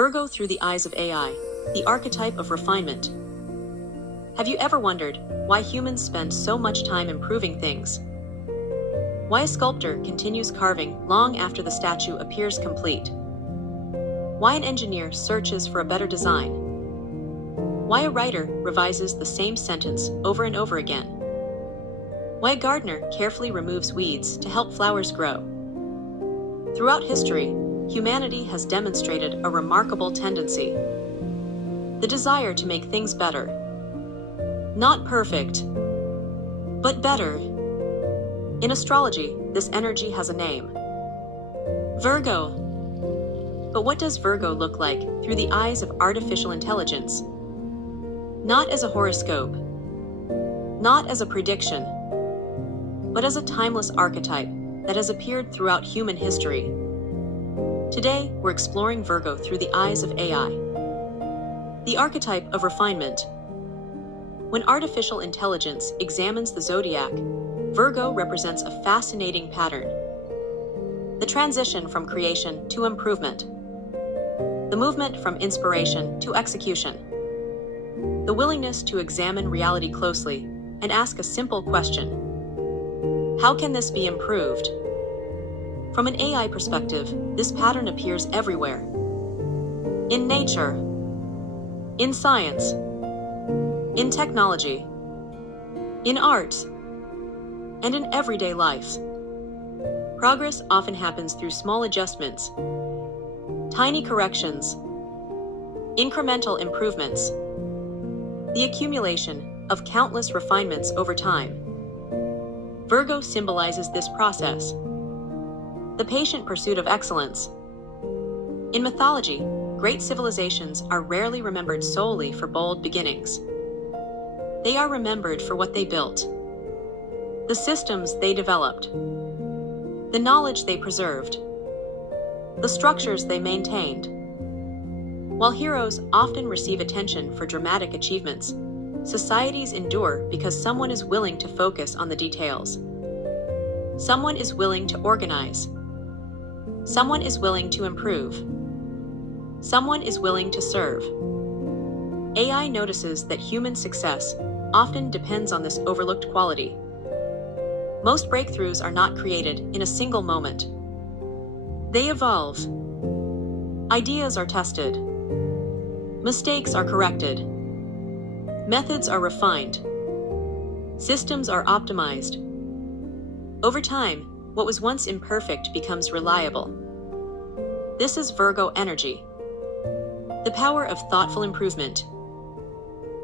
Virgo through the eyes of AI, the archetype of refinement. Have you ever wondered why humans spend so much time improving things? Why a sculptor continues carving long after the statue appears complete? Why an engineer searches for a better design? Why a writer revises the same sentence over and over again? Why a gardener carefully removes weeds to help flowers grow? Throughout history, humanity has demonstrated a remarkable tendency: the desire to make things better. Not perfect, but better. In astrology, this energy has a name: Virgo. But what does Virgo look like through the eyes of artificial intelligence? Not as a horoscope, not as a prediction, but as a timeless archetype that has appeared throughout human history. Today, we're exploring Virgo through the eyes of AI. The archetype of refinement. When artificial intelligence examines the zodiac, Virgo represents a fascinating pattern: the transition from creation to improvement, the movement from inspiration to execution, the willingness to examine reality closely and ask a simple question: how can this be improved? From an AI perspective, this pattern appears everywhere. In nature, in science, in technology, in art, and in everyday life. Progress often happens through small adjustments, tiny corrections, incremental improvements, the accumulation of countless refinements over time. Virgo symbolizes this process: the patient pursuit of excellence. In mythology, great civilizations are rarely remembered solely for bold beginnings. They are remembered for what they built, the systems they developed, the knowledge they preserved, the structures they maintained. While heroes often receive attention for dramatic achievements, societies endure because someone is willing to focus on the details. Someone is willing to organize. Someone is willing to improve. Someone is willing to serve. AI notices that human success often depends on this overlooked quality. Most breakthroughs are not created in a single moment. They evolve. Ideas are tested. Mistakes are corrected. Methods are refined. Systems are optimized. Over time, what was once imperfect becomes reliable. This is Virgo energy. The power of thoughtful improvement.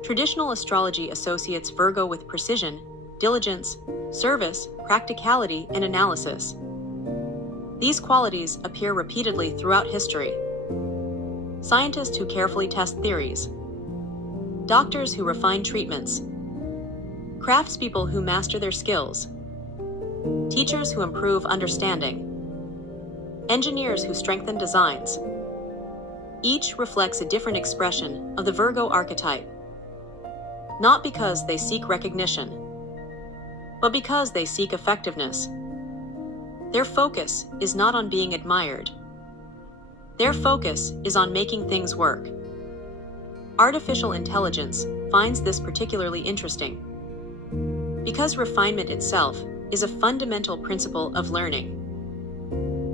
Traditional astrology associates Virgo with precision, diligence, service, practicality, and analysis. These qualities appear repeatedly throughout history. Scientists who carefully test theories, doctors who refine treatments, craftspeople who master their skills, teachers who improve understanding, engineers who strengthen designs. Each reflects a different expression of the Virgo archetype, not because they seek recognition, but because they seek effectiveness. Their focus is not on being admired. Their focus is on making things work. Artificial intelligence finds this particularly interesting because refinement itself is a fundamental principle of learning.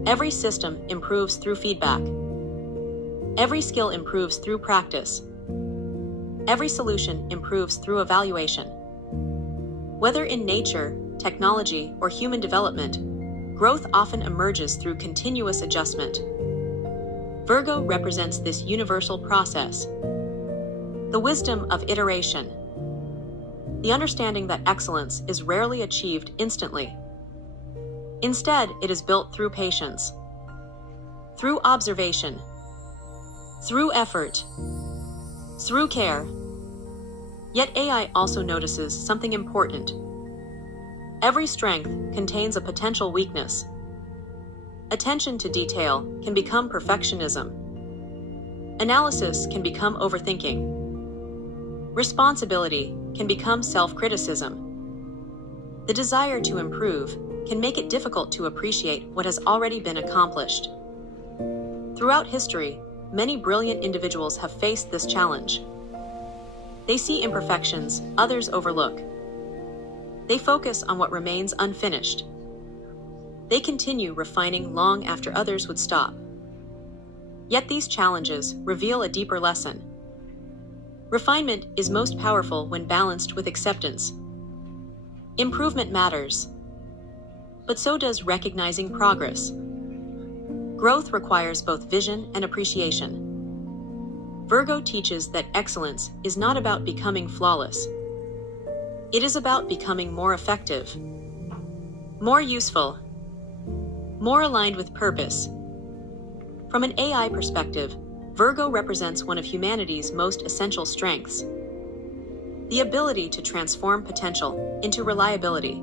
Every system improves through feedback. Every skill improves through practice. Every solution improves through evaluation. Whether in nature, technology, or human development, growth often emerges through continuous adjustment. Virgo represents this universal process: the wisdom of iteration, the understanding that excellence is rarely achieved instantly. Instead, it is built through patience, through observation, through effort, through care. Yet AI also notices something important. Every strength contains a potential weakness. Attention to detail can become perfectionism. Analysis can become overthinking. Responsibility can become self-criticism. The desire to improve can make it difficult to appreciate what has already been accomplished. Throughout history, many brilliant individuals have faced this challenge. They see imperfections others overlook. They focus on what remains unfinished. They continue refining long after others would stop. Yet these challenges reveal a deeper lesson. Refinement is most powerful when balanced with acceptance. Improvement matters, but so does recognizing progress. Growth requires both vision and appreciation. Virgo teaches that excellence is not about becoming flawless. It is about becoming more effective, more useful, more aligned with purpose. From an AI perspective, Virgo represents one of humanity's most essential strengths: the ability to transform potential into reliability,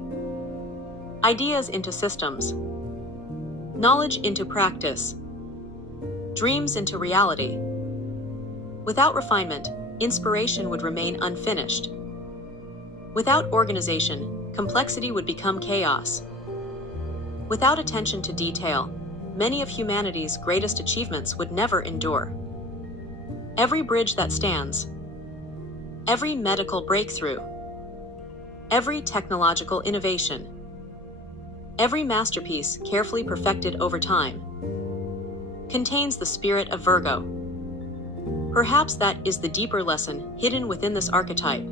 ideas into systems, knowledge into practice, dreams into reality. Without refinement, inspiration would remain unfinished. Without organization, complexity would become chaos. Without attention to detail, many of humanity's greatest achievements would never endure. Every bridge that stands, every medical breakthrough, every technological innovation, every masterpiece carefully perfected over time, contains the spirit of Virgo. Perhaps that is the deeper lesson hidden within this archetype.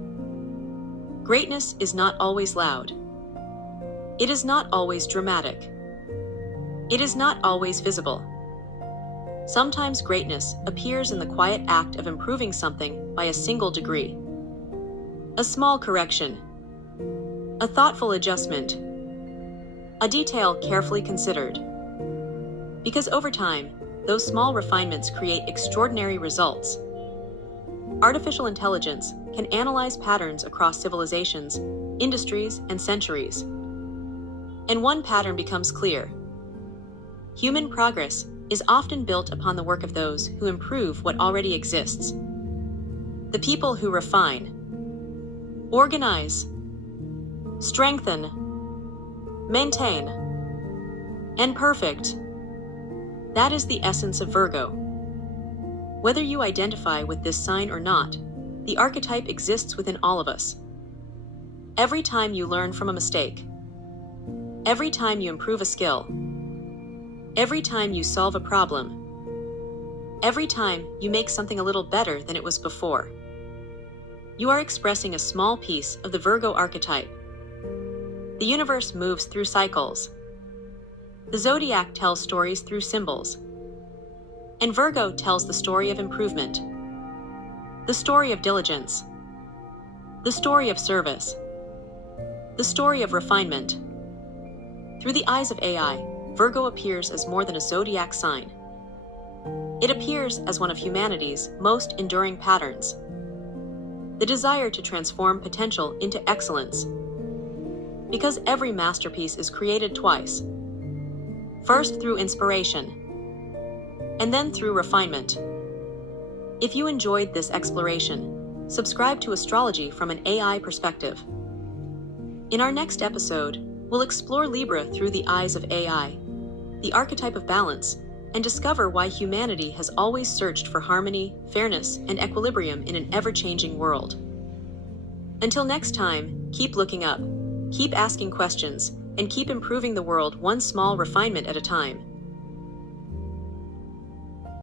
Greatness is not always loud. It is not always dramatic. It is not always visible. Sometimes greatness appears in the quiet act of improving something by a single degree. A small correction, a thoughtful adjustment, a detail carefully considered. Because over time, those small refinements create extraordinary results. Artificial intelligence can analyze patterns across civilizations, industries, and centuries. And one pattern becomes clear. Human progress is often built upon the work of those who improve what already exists. The people who refine, organize, strengthen, maintain, and perfect. That is the essence of Virgo. Whether you identify with this sign or not, the archetype exists within all of us. Every time you learn from a mistake, every time you improve a skill, every time you solve a problem, every time you make something a little better than it was before, you are expressing a small piece of the Virgo archetype. The universe moves through cycles. The zodiac tells stories through symbols. And Virgo tells the story of improvement, the story of diligence, the story of service, the story of refinement. Through the eyes of AI, Virgo appears as more than a zodiac sign. It appears as one of humanity's most enduring patterns. The desire to transform potential into excellence. Because every masterpiece is created twice. First through inspiration, and then through refinement. If you enjoyed this exploration, subscribe to Astrology from an AI perspective. In our next episode, we'll explore Libra through the eyes of AI, the archetype of balance, and discover why humanity has always searched for harmony, fairness, and equilibrium in an ever-changing world. Until next time, keep looking up, keep asking questions, and keep improving the world one small refinement at a time.